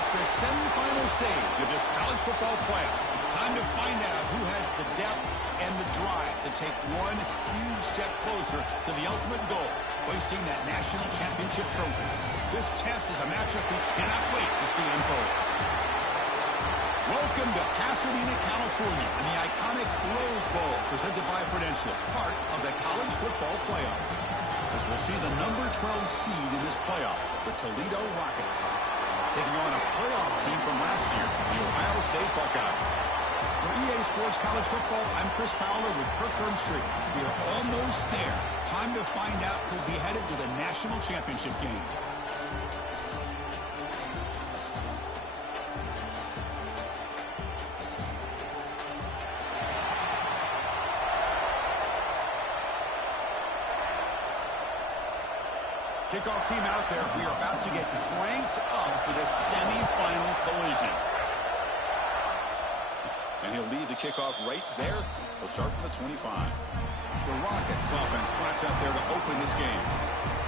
reached the semifinal stage of this college football playoff. It's time to find out who has the depth and the drive to take one huge step closer to the ultimate goal, hoisting that national championship trophy. This test is a matchup we cannot wait to see unfold. Welcome to Pasadena, California, and the iconic Rose Bowl presented by Prudential, part of the college football playoff. As we'll see the number 12 seed in this playoff, the Toledo Rockets, taking on a playoff team from last year, the Ohio State Buckeyes. For EA Sports College Football, I'm Chris Fowler with Kirk Herbstreit. We are almost there. Time to find out who'll be headed to the national championship game. Kickoff team out there. We are about to get cranked up for the semifinal collision. And he'll lead the kickoff right there. He'll start from the 25. The Rockets offense trots out there to open this game.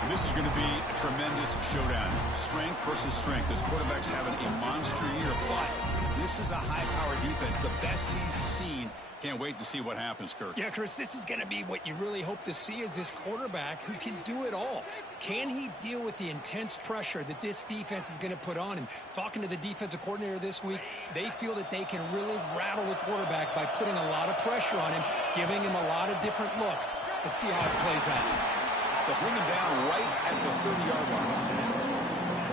And this is going to be a tremendous showdown. Strength versus strength. This quarterback's having a monster year, but this is a high-powered defense, the best he's seen. Can't wait to see what happens, Kirk. Yeah, Chris, this is going to be what you really hope to see is this quarterback who can do it all. Can he deal with the intense pressure that this defense is going to put on him? Talking to the defensive coordinator this week, they feel that they can really rattle the quarterback by putting a lot of pressure on him, giving him a lot of different looks. Let's see how it plays out. They'll bring him down right at the 30-yard line.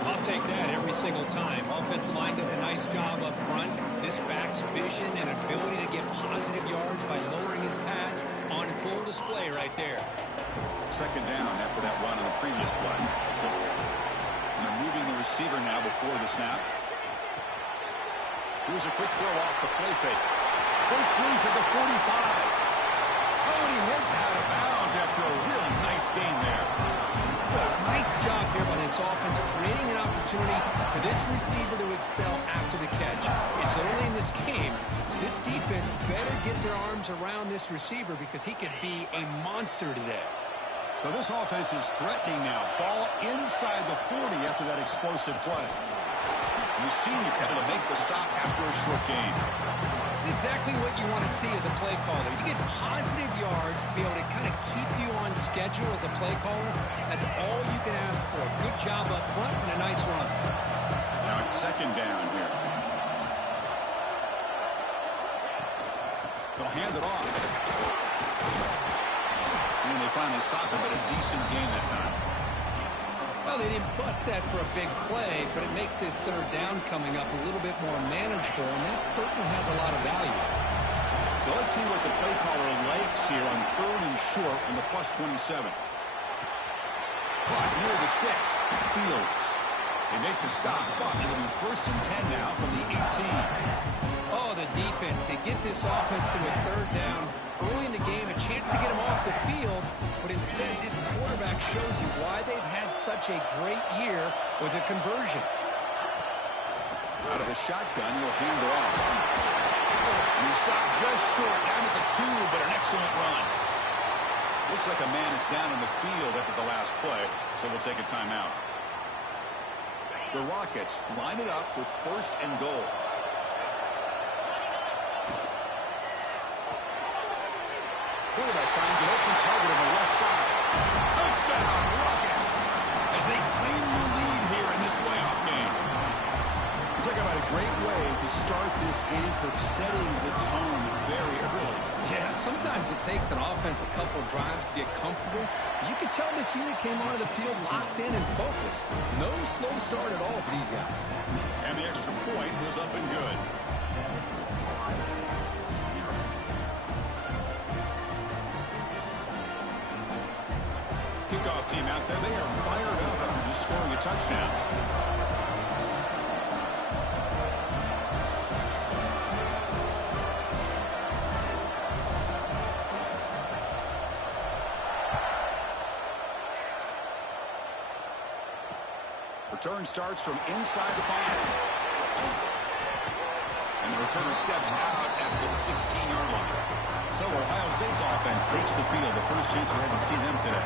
I'll take that every single time. Offensive line does a nice job up front. This back's vision and ability to get positive yards by lowering his pads on full display right there. Second down after that run on the previous play. And they're moving the receiver now before the snap. Here's a quick throw off the play fake. Breaks loose at the 45. Oh, and he heads out of bounds after a really nice gain there. Nice job here by this offense, creating an opportunity for this receiver to excel after the catch. It's early in this game, so this defense better get their arms around this receiver because he could be a monster today. So this offense is threatening now. Ball inside the 40 after that explosive play. And the senior able to make the stop after a short gain. It's exactly what you want to see as a play caller. You get positive yards to be able to kind of keep you on schedule as a play caller. That's all you can ask for. Good job up front and a nice run. Now it's second down here. They'll hand it off. And they finally stop him, but a decent gain that time. Well, they didn't bust that for a big play, but it makes this third down coming up a little bit more manageable, and that certainly has a lot of value. So let's see what the play caller likes here on third and short on the plus 27. Clock near the sticks. It's Fields. They make the stop, but it'll be first and 10 now from the 18. Oh, the defense. They get this offense to a third down early in the game, a chance to get him off the field, but instead this quarterback shows you why they've had such a great year with a conversion. Out of the shotgun, he'll hand it off. And he stopped just short, down at the 2, but an excellent run. Looks like a man is down in the field after the last play, so we'll take a timeout. The Rockets line it up with first and goal. Quarterback finds an open target on the left side. Touchdown, Rockets, as they claim the lead here in this playoff game. Talk about a great way to start this game for setting the tone very early. Yeah, sometimes it takes an offense a couple of drives to get comfortable. You could tell this unit came onto the field locked in and focused. No slow start at all for these guys. And the extra point was up and good. Kickoff team out there, they are fired up after just scoring a touchdown. Return starts from inside the 5. And the returner steps out at the 16-yard line. So Ohio State's offense takes the field. The first chance we had to see them today.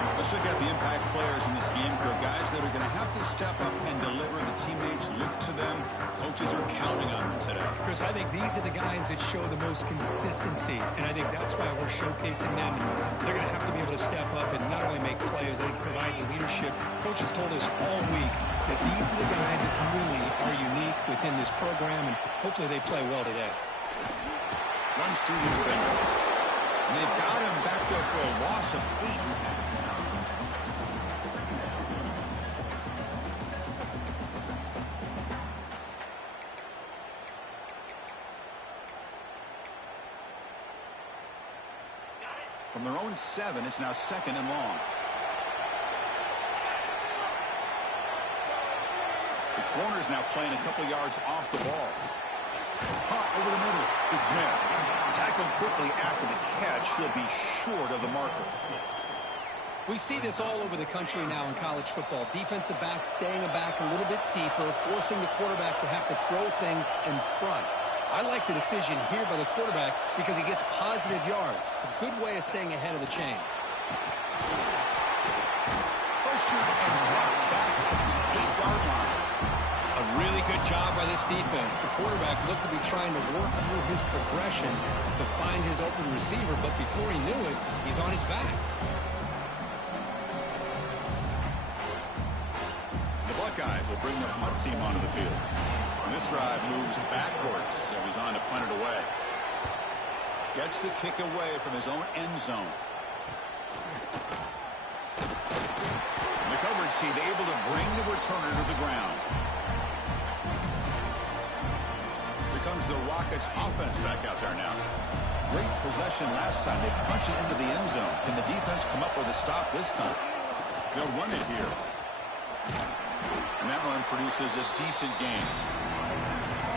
A Let's look at the impact players in this game, Kirk. Guys that are going to have to step up and deliver. The teammates look to them. Coaches are counting on them today. Chris, I think these are the guys that show the most consistency, and I think that's why we're showcasing them. And they're going to have to be able to step up and not only make plays, they provide the leadership. Coaches told us all week that these are the guys that really are unique within this program, and hopefully they play well today. Runs through the defender. And they've got him back there for a loss of 8. From their own 7, it's now 2nd and long. The corner's now playing a couple yards off the ball. Caught over the middle. It's Smith. Tackled quickly after the catch. He'll be short of the marker. We see this all over the country now in college football. Defensive backs staying back a little bit deeper, forcing the quarterback to have to throw things in front. I like the decision here by the quarterback because he gets positive yards. It's a good way of staying ahead of the chains. Pushed and dropped back at the 8-yard line. A really good job by this defense. The quarterback looked to be trying to work through his progressions to find his open receiver, but before he knew it, he's on his back. The Buckeyes will bring their punt team onto the field. And this drive moves backwards, so he's on to punt it away. Gets the kick away from his own end zone. And the coverage team able to bring the returner to the ground. Here comes the Rockets offense back out there now. Great possession last time. They punch it into the end zone. Can the defense come up with a stop this time? They'll run it here. And that run produces a decent gain.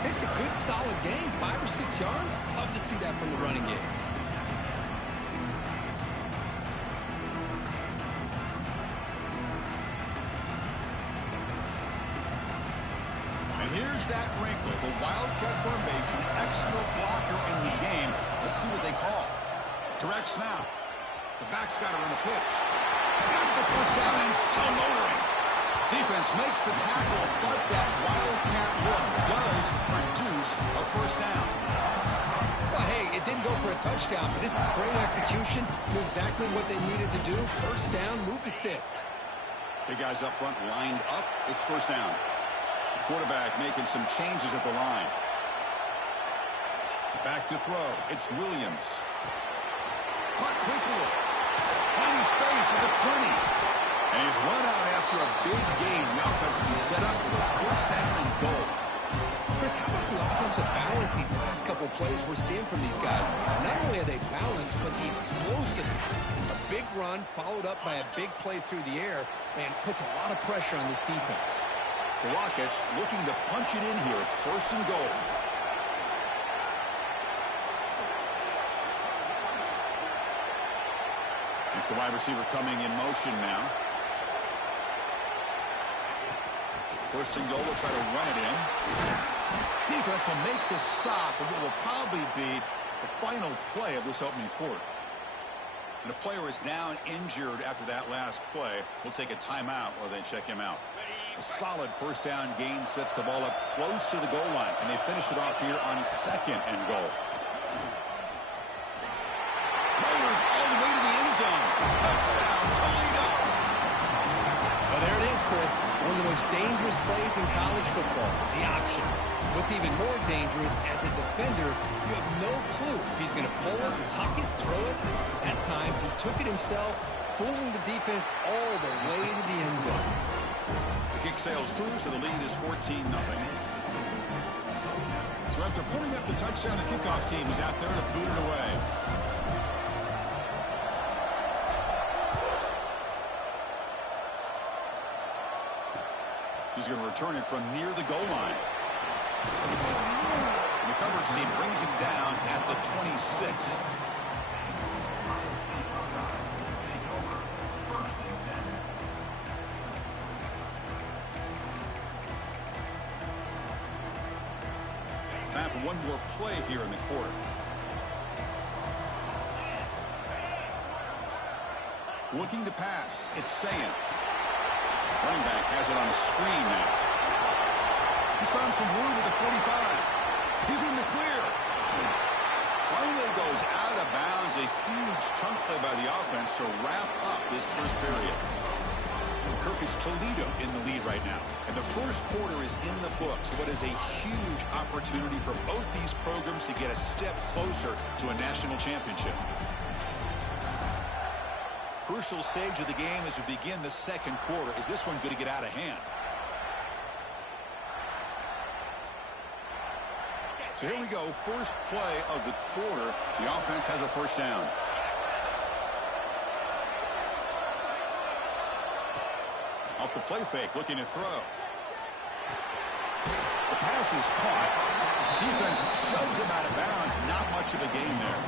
It's a good, solid game. 5 or 6 yards. Love to see that from the running game. And here's that wrinkle. The Wildcat formation, extra blocker in the game. Let's see what they call. Direct snap. The back's got it on the pitch. Got the first down and still motoring. Defense makes the tackle, but that Wildcat look does produce a first down. Well, hey, it didn't go for a touchdown, but this is great execution. Do exactly what they needed to do. First down, move the sticks. Big guys up front lined up. It's first down. The quarterback making some changes at the line. Back to throw. It's Williams. Caught quickly. Tiny space at the 20. And he's run out after a big gain. The offense will be set up for a first down and goal. Chris, how about the offensive balance these last couple of plays we're seeing from these guys? Not only are they balanced, but the explosiveness. A big run followed up by a big play through the air, and puts a lot of pressure on this defense. The Rockets looking to punch it in here. It's first and goal. It's the wide receiver coming in motion now. First and goal, will try to run it in. Defense will make the stop, and it will probably be the final play of this opening quarter. And the player is down injured after that last play. We'll take a timeout while they check him out. A solid first down gain sets the ball up close to the goal line, and they finish it off here on second and goal. Rollers all the way to the end zone. Touchdown, Toledo. Well, there it is, Chris. One of the most dangerous plays in college football, the option. What's even more dangerous, as a defender, you have no clue if he's going to pull it, tuck it, throw it. That time, he took it himself, fooling the defense all the way to the end zone. The kick sails through, so the lead is 14-0. So after putting up the touchdown, the kickoff team is out there to boot it away. He's going to return it from near the goal line. And the coverage team brings him down at the 26. Time for one more play here in the quarter. Looking to pass. It's Sayan. Running back has it on the screen now. He's found some room at the 45. He's in the clear. Finally goes out of bounds. A huge chunk play by the offense to wrap up this first period. Kirk, is Toledo in the lead right now. And the first quarter is in the books. What is a huge opportunity for both these programs to get a step closer to a national championship. Crucial stage of the game as we begin the second quarter. Is this one going to get out of hand? So here we go. First play of the quarter. The offense has a first down. Off the play fake, looking to throw. The pass is caught. Defense shoves him out of bounds. Not much of a gain there.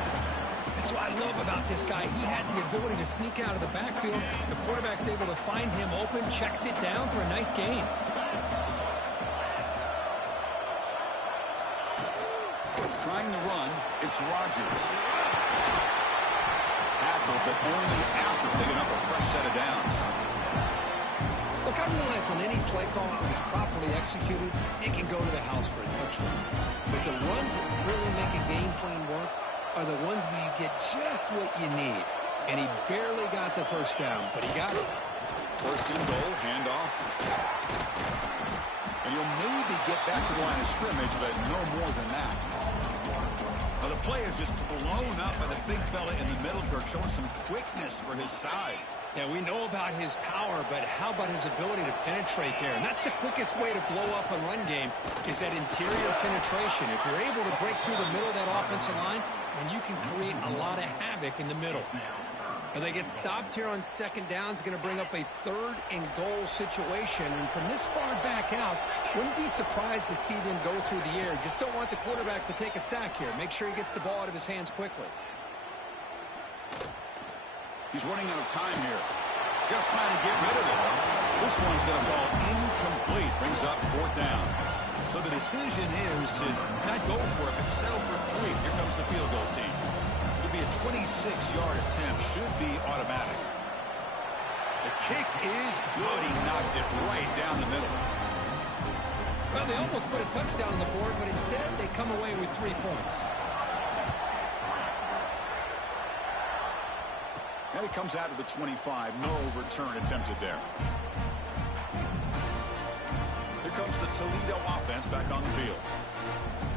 That's what I love about this guy. He has the ability to sneak out of the backfield. The quarterback's able to find him open, checks it down for a nice gain. Trying to run, it's Rodgers. Tackle, but only after picking up a fresh set of downs. Look, I realize on any play call, if it's properly executed, it can go to the house for a touchdown. But the runs that really make a game plan work are the ones where you get just what you need. And he barely got the first down, but he got it. First and goal, handoff. And you'll maybe get back to the line of scrimmage, but no more than that. Now the play is just blown up by the big fella in the middle, Kirk, showing some quickness for his size. Yeah, we know about his power, but how about his ability to penetrate there? And that's the quickest way to blow up a run game, is that interior penetration. If you're able to break through the middle of that offensive line, then you can create a lot of havoc in the middle. Now they get stopped here on second down. It's going to bring up a third and goal situation. And from this far back out, wouldn't be surprised to see them go through the air. Just don't want the quarterback to take a sack here. Make sure he gets the ball out of his hands quickly. He's running out of time here. Just trying to get rid of it. This one's going to fall incomplete. Brings up fourth down. So the decision is to not go for it, but settle for 3. Here comes the field goal team. It'll be a 26-yard attempt. Should be automatic. The kick is good. He knocked it right down the middle. Well, they almost put a touchdown on the board, but instead they come away with 3 points. And it comes out of the 25. No return attempted there. Here comes the Toledo offense back on the field.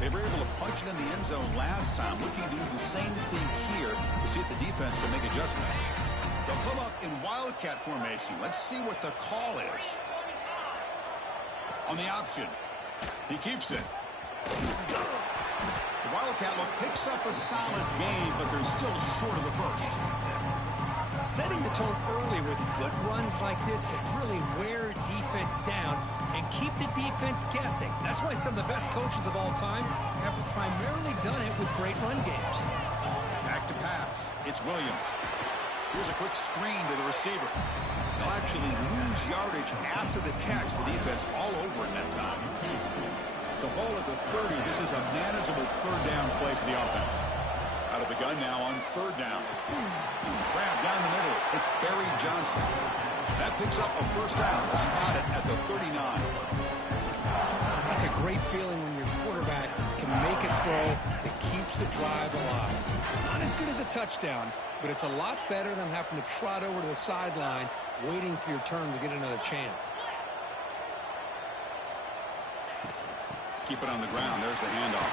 They were able to punch it in the end zone last time. Looking to do the same thing here to see if the defense can make adjustments. They'll come up in Wildcat formation. Let's see what the call is. On the option. He keeps it. The Wildcat look picks up a solid game, but they're still short of the first. Setting the tone early with good runs like this can really wear defense down and keep the defense guessing. That's why some of the best coaches of all time have primarily done it with great run games. Back to pass. It's Williams. Here's a quick screen to the receiver. They'll actually lose yardage after the catch. The defense all over in that time. So ball at the 30. This is a manageable third down play for the offense. Out of the gun now on third down. Grab down the middle. It's Barry Johnson. That picks up a first down. Spotted at the 39. That's a great feeling when your quarterback can make a throw that keeps the drive alive. Not as good as a touchdown, but it's a lot better than having to trot over to the sideline waiting for your turn to get another chance. Keep it on the ground. There's the handoff.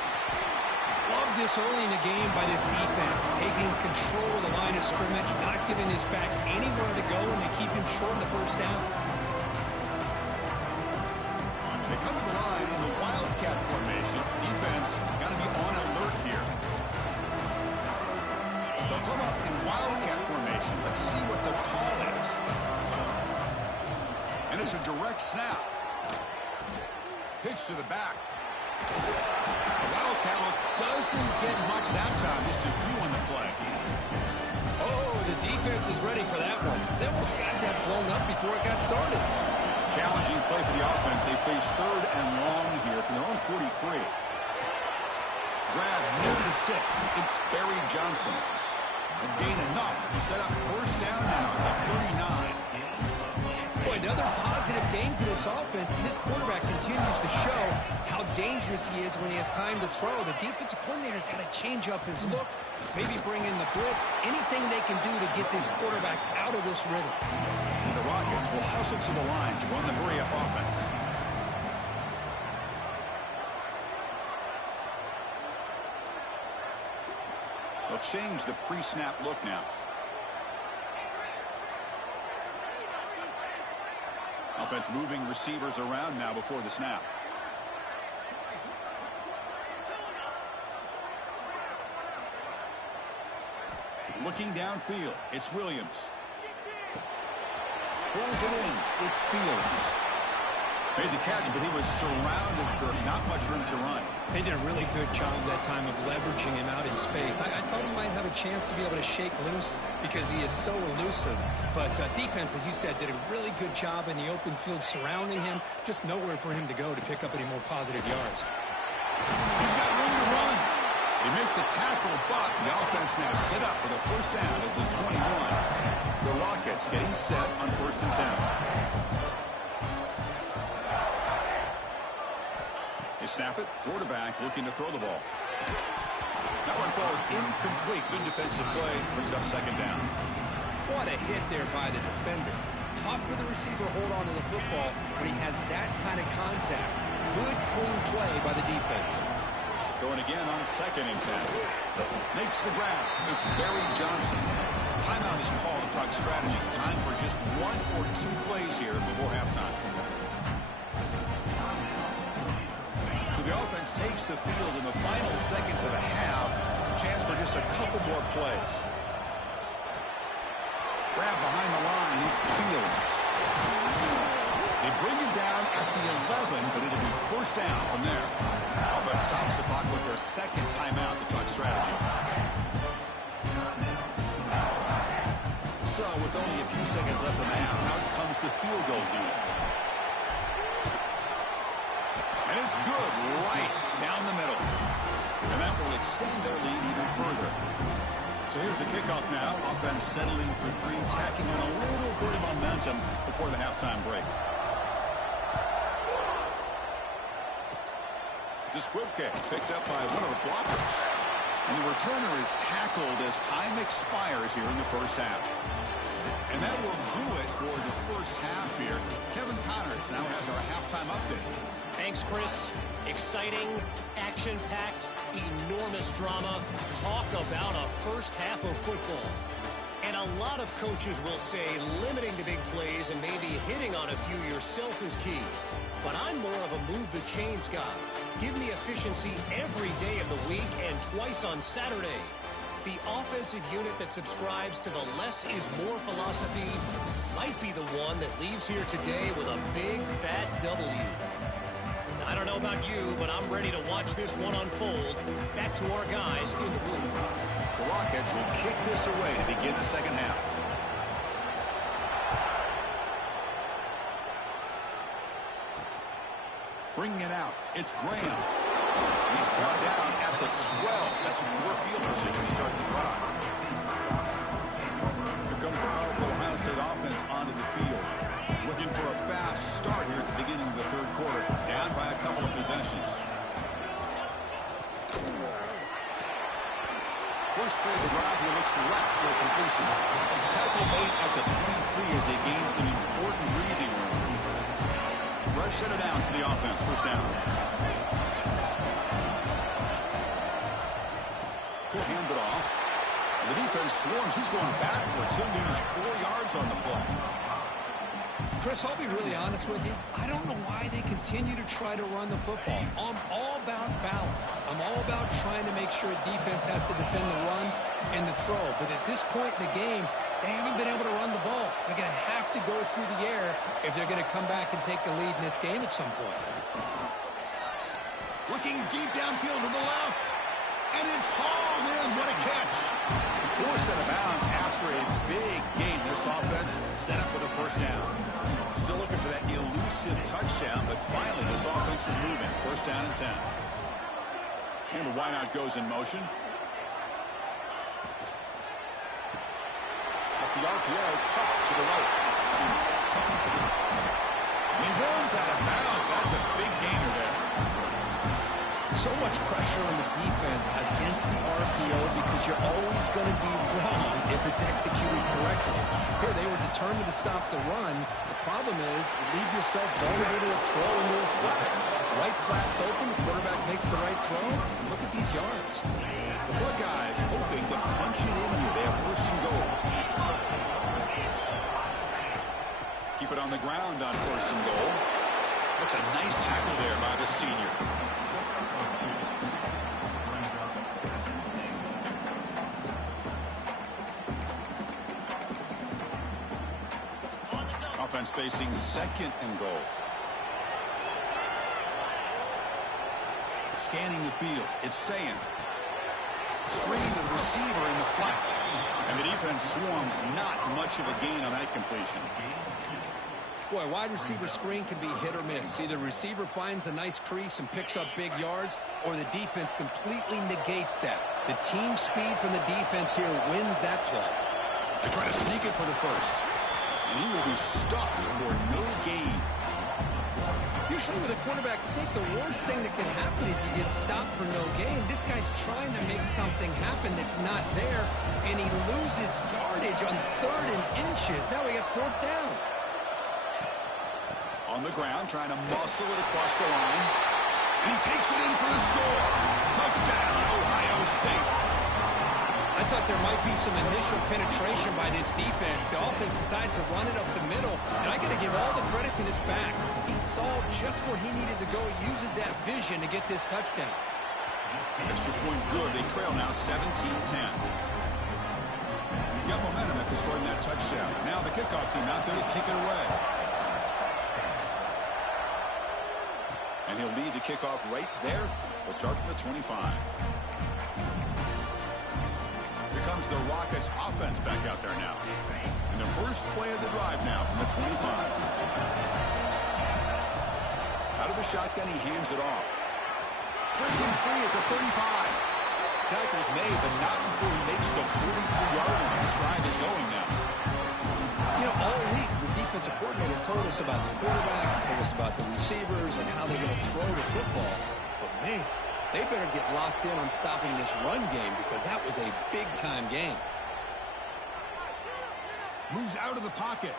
Love this early in the game by this defense, taking control of the line of scrimmage, not giving his back anywhere to go, and they keep him short of the first down. They come to the line in the Wildcat formation. Defense got to be on alert here. They'll come up in Wildcat formation. Let's see what the call is. And it's a direct snap. Pitch to the back. The Wildcat look doesn't get much that time. Just a few on the play. Oh, the defense is ready for that one. They almost got that blown up before it got started. Challenging play for the offense. They face third and long here from their own 43. Grab near the sticks. It's Barry Johnson. and gain enough to set up first down now at the 39. Boy, another positive game for this offense, and this quarterback continues to show how dangerous he is when he has time to throw. The defensive coordinator's got to change up his looks, maybe bring in the blitz, anything they can do to get this quarterback out of this rhythm. And the Rockets will hustle to the line to run the hurry-up offense. They'll change the pre-snap look now. Offense moving receivers around now before the snap. Looking downfield, it's Williams. Pulls it in, it's Fields. Made the catch, but he was surrounded for not much room to run. They did a really good job that time of leveraging him out in space. I thought he might have a chance to be able to shake loose because he is so elusive. But defense, as you said, did a really good job in the open field surrounding him. Just nowhere for him to go to pick up any more positive yards. He's got room to run. They make the tackle, but the offense now set up for the first down at the 21. The Rockets getting set on 1st and 10. They snap it. Quarterback looking to throw the ball. That one falls incomplete. Good defensive play. Brings up 2nd down. What a hit there by the defender. Tough for the receiver to hold on to the football when he has that kind of contact. Good, clean play by the defense. Going again on 2nd and 10. Makes the grab. It's Barry Johnson. Timeout is called to talk strategy. Time for just 1 or 2 plays here before halftime. So the offense takes the field in the final seconds of the half. Chance for just a couple more plays. Grab behind the line. It's Fields. They bring it down at the 11, but it'll be first down from there. Offense stops the clock with their 2nd timeout to talk strategy. So with only a few seconds left in the half, out comes the field goal unit. And it's good right down the middle. And that will extend their lead even further. So here's the kickoff now. Offense settling for 3, tacking on a little bit of momentum before the halftime break. Disquipke picked up by one of the blockers. And the returner is tackled as time expires here in the first half. And that will do it for the first half here. Kevin Connors now has our halftime update. Thanks, Chris. Exciting, action-packed, enormous drama. Talk about a first half of football. And a lot of coaches will say limiting the big plays and maybe hitting on a few yourself is key. But I'm more of a move the chains guy. Give me efficiency every day of the week and twice on Saturday. The offensive unit that subscribes to the less is more philosophy might be the one that leaves here today with a big, fat W. I don't know about you, but I'm ready to watch this one unfold. Back to our guys in the booth. The Rockets will kick this away to begin the second half. Bringing it out, it's Graham. He's brought down at the 12. That's poor field position to start the drive. Here comes the powerful Ohio State offense onto the field. Looking for a fast start here at the beginning of the 3rd quarter. Down by a couple of possessions. First play of the drive, he looks left for a completion. Tackle made at the 23 as they gain some important breathing room. Fresh set it down to the offense. First down. He'll hand it off. And the defense swarms. He's going backwards. He'll lose 4 yards on the play. Chris, I'll be really honest with you. I don't know why they continue to try to run the football. I'm all about balance. I'm all about trying to make sure defense has to defend the run and the throw. But at this point in the game, they haven't been able to run the ball. They're going to have to go through the air if they're going to come back and take the lead in this game at some point. Looking deep downfield to the left. And it's hauled in. What a catch. Forced out of bounds after a big game. This offense set up with a first down. Still looking for that elusive touchdown, but finally this offense is moving. First down and 10. And the wideout goes in motion. the RPO caught to the right. He runs out of bounds. That's a big gainer there. So much pressure on the defense against the RPO because you're always going to be wrong if it's executed correctly. Here, they were determined to stop the run. The problem is you leave yourself vulnerable to a throw into a flat. Right flat's open, the quarterback makes the right throw. Look at these yards. The Buckeyes hoping to punch it in here. They have first and goal. Keep it on the ground on first and goal. That's a nice tackle there by the senior. Offense facing second and goal. Scanning the field. It's Sand. Screen to the receiver in the flat. And the defense swarms not much of a gain on that completion. Boy, wide receiver screen can be hit or miss. Either receiver finds a nice crease and picks up big yards, or the defense completely negates that. The team speed from the defense here wins that play. They try to sneak it for the first. And he will be stuffed for no gain. Usually with a quarterback sneak, the worst thing that can happen is you get stopped for no gain. This guy's trying to make something happen that's not there, and he loses yardage on 3rd and inches. Now we got 4th down. On the ground, trying to muscle it across the line. And he takes it in for the score. Touchdown, Ohio State. I thought there might be some initial penetration by this defense. The offense decides to run it up the middle, and I got to give all the credit to this back. He saw just where he needed to go, uses that vision to get this touchdown. Extra point good. They trail now 17-10. Got momentum after scoring that touchdown. Now the kickoff team out there to kick it away. And he'll lead the kickoff right there. We'll start from the 25. Here comes the Rockets offense back out there now. And the first play of the drive now from the 25. Out of the shotgun, he hands it off. Breaking free at the 35. Tackles made, but not before he makes the 43-yard line. This drive is going now. You know, all week, the defensive coordinator told us about the quarterback, he told us about the receivers and how they're going to throw the football. But, man, they better get locked in on stopping this run game because that was a big-time game. Moves out of the pocket.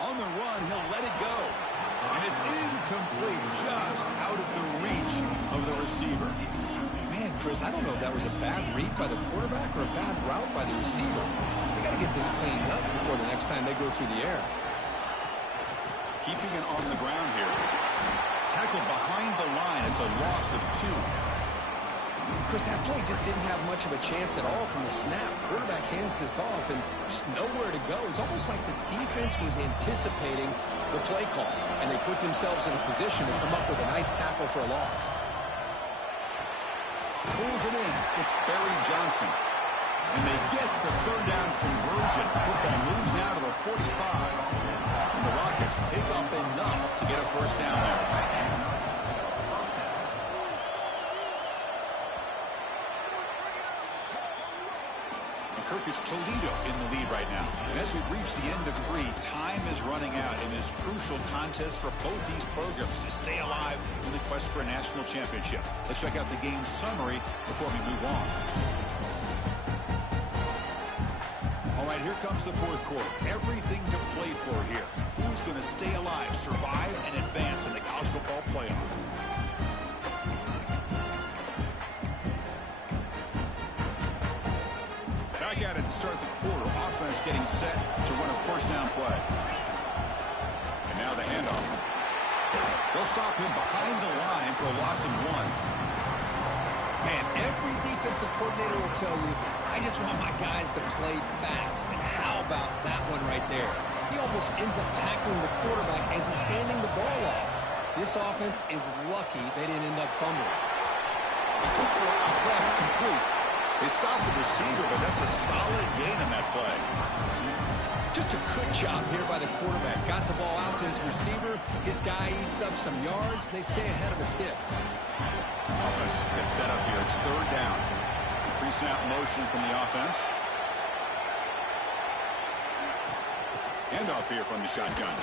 On the run, he'll let it go. And it's incomplete, just out of the reach of the receiver. Man, Chris, I don't know if that was a bad read by the quarterback or a bad route by the receiver. They got to get this cleaned up before the next time they go through the air. Keeping it on the ground here. Tackled behind the line. It's a loss of 2. Chris, that play just didn't have much of a chance at all from the snap. Quarterback hands this off and just nowhere to go. It's almost like the defense was anticipating the play call, and they put themselves in a position to come up with a nice tackle for a loss. Pulls it in. It's Barry Johnson. And they get the 3rd down conversion. Football moves now to the 45. And the Rockets pick up enough to get a first down there. Kirk, it's Toledo in the lead right now. And as we reach the end of 3, time is running out in this crucial contest for both these programs to stay alive in the quest for a national championship. Let's check out the game summary before we move on. All right, here comes the 4th quarter. Everything to play for here. Who's going to stay alive, survive, and advance in the college football playoff? Back at it to start the quarter. Offense getting set to run a first down play. And now the handoff. They'll stop him behind the line for a loss of 1. Man, every defensive coordinator will tell you, I just want my guys to play fast. And how about that one right there? He almost ends up tackling the quarterback as he's handing the ball off. This offense is lucky they didn't end up fumbling. Complete. They stopped the receiver, but that's a solid gain on that play. Just a good job here by the quarterback. Got the ball out to his receiver. His guy eats up some yards. They stay ahead of the sticks. Offense gets set up here. It's 3rd down. Pre-snap motion from the offense. Handoff here from the shotgun.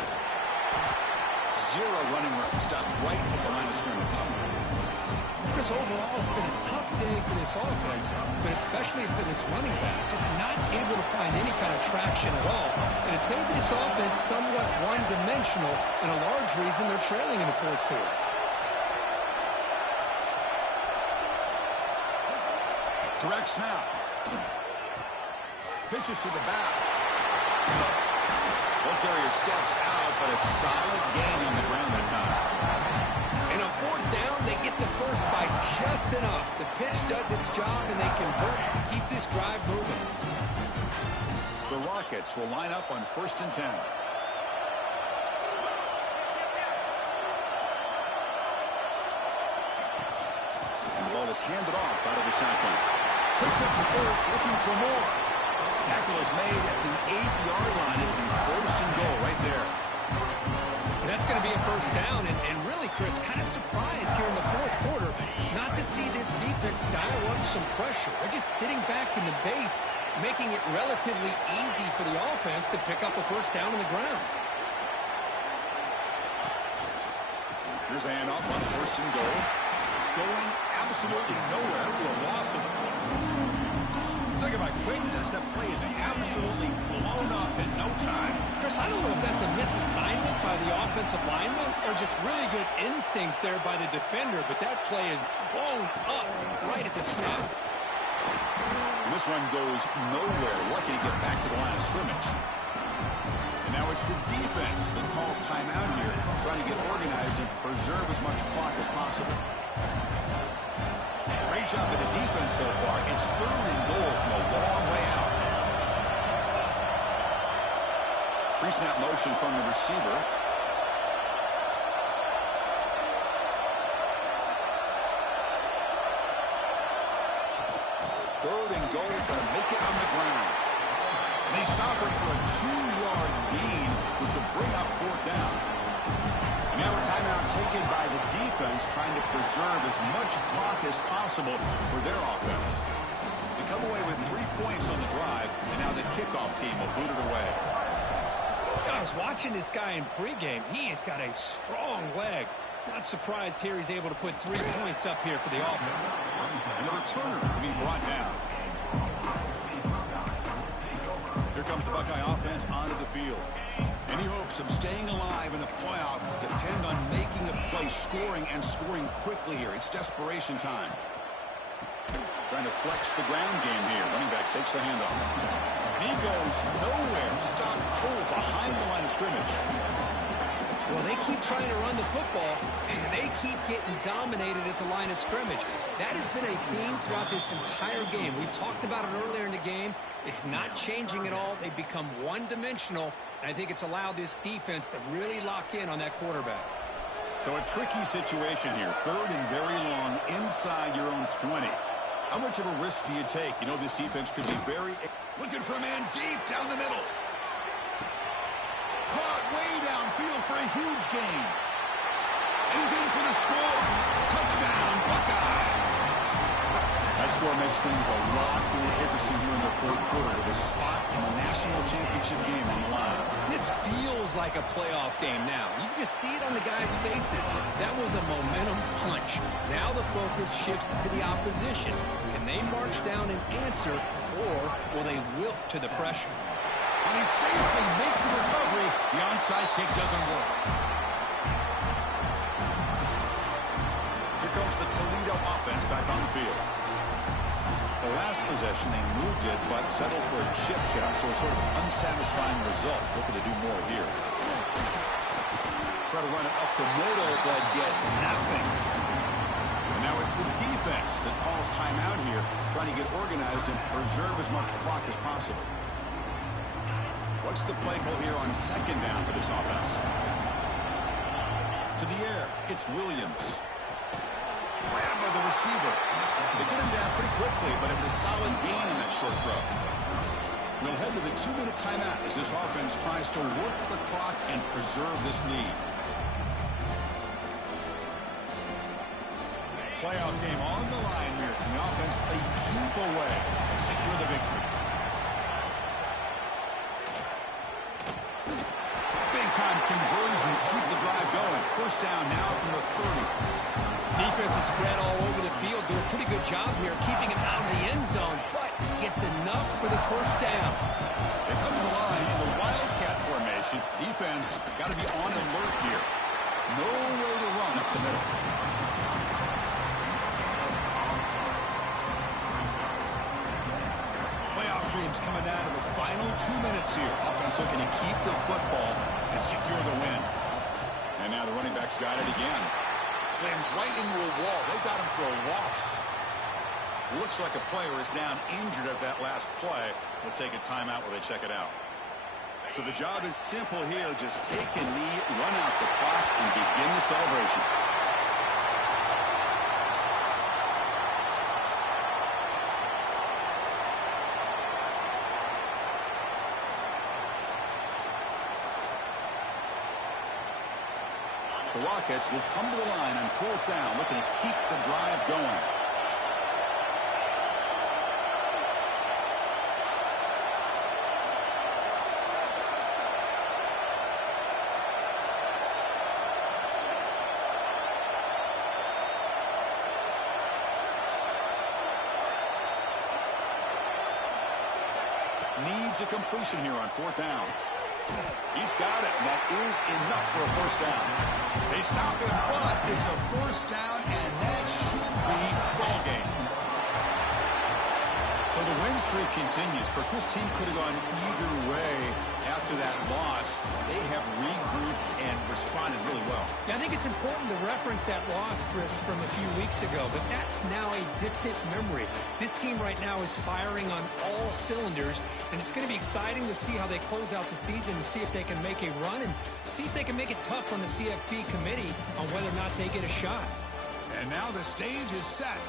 Zero running room. Stopped right at the line of scrimmage. Chris, overall, it's been a tough day for this offense, but especially for this running back, just not able to find any kind of traction at all. And it's made this offense somewhat one-dimensional, and a large reason they're trailing in the fourth quarter. Direct snap. Pitches to the back. Ball carrier steps out, but a solid gain on the ground that time. And on fourth down, they get the first by just enough. The pitch does its job, and they convert to keep this drive moving. The Rockets will line up on 1st and 10. And the ball is handed off out of the shotgun. Picks up the first, looking for more. Tackle is made at the 8-yard line. It'll be 1st and goal right there. And that's going to be a first down, and really, Chris, kind of surprised here in the fourth quarter not to see this defense dial up some pressure. They're just sitting back in the base, making it relatively easy for the offense to pick up a first down on the ground. Here's a handoff on 1st and goal. Going absolutely nowhere with a loss of... Talk about quickness, that play is absolutely blown up in no time. Chris, I don't know if that's a misassignment by the offensive lineman or just really good instincts there by the defender, but that play is blown up right at the snap. This one goes nowhere. Lucky to get back to the line of scrimmage. And now it's the defense that calls timeout here, trying to get organized and preserve as much clock as possible. Great job of the defense so far. It's 3rd and goal from a long way out. Pre-snap motion from the receiver. Third and goal, trying to make it on the ground. And they stop him for a 2-yard gain, which will bring up 4th down. And now a timeout taken by the defense, trying to preserve as much clock as possible for their offense. They come away with 3 points on the drive, and now the kickoff team will boot it away. I was watching this guy in pregame. He has got a strong leg. Not surprised here he's able to put 3 points up here for the offense. And the returner being brought down. Here comes the Buckeye offense onto the field. Any hopes of staying alive in the playoff depend on making a play, scoring, and scoring quickly here. It's desperation time. Trying to flex the ground game here. Running back takes the handoff. He goes nowhere. Stopped cold behind the line of scrimmage. Well, they keep trying to run the football, and they keep getting dominated at the line of scrimmage. That has been a theme throughout this entire game. We've talked about it earlier in the game. It's not changing at all. They've become one-dimensional, and I think it's allowed this defense to really lock in on that quarterback. So a tricky situation here. 3rd and very long inside your own 20. How much of a risk do you take? You know this defense could be very... Looking for a man deep down the middle. Caught way downfield for a huge gain. And he's in for the score. Touchdown, Buckeyes. That score makes things a lot more interesting here in the fourth quarter with a spot in the national championship game on the line. This feels like a playoff game now. You can just see it on the guys' faces. That was a momentum punch. Now the focus shifts to the opposition. Can they march down and answer, or will they wilt to the pressure? When he safely makes the recovery, the onside kick doesn't work. Here comes the Toledo offense back on the field. The last possession, they moved it, but settled for a chip shot, so a sort of unsatisfying result. Looking to do more here. Try to run it up the middle, but get nothing. And now it's the defense that calls timeout here, trying to get organized and preserve as much clock as possible. What's the play call here on 2nd down for this offense? To the air, it's Williams. Grabbed by the receiver. They get him down pretty quickly, but it's a solid gain in that short throw. We'll head to the 2-minute timeout as this offense tries to work the clock and preserve this lead. Playoff game on the line here. And the offense play keep away to secure the victory. Big-time conversion. Keep the drive going. First down now from the 30. Defense is spread all over the field. Do a pretty good job here keeping him out of the end zone, but he gets enough for the first down. They come to the line in the Wildcat formation. Defense got to be on alert here. No way to run up the middle. Playoff dreams coming down to the final 2 minutes here. Offense looking to keep the football and secure the win. And now the running back's got it again. Slams right into a wall. They've got him for a loss. Looks like a player is down injured at that last play. We'll take a timeout while they check it out. So the job is simple here. Just take a knee, run out the clock, and begin the celebration. The Rockets will come to the line on 4th down, looking to keep the drive going. Needs a completion here on 4th down. He's got it, and that is enough for a first down. They stop him, but it's a first down, and that should be ball game. So the win streak continues. Kirk, this team could have gone either way after that loss. They have regrouped and responded really well. Yeah, I think it's important to reference that loss, Chris, from a few weeks ago, but that's now a distant memory. This team right now is firing on all cylinders, and it's going to be exciting to see how they close out the season and see if they can make a run and see if they can make it tough on the CFP committee on whether or not they get a shot. And now the stage is set.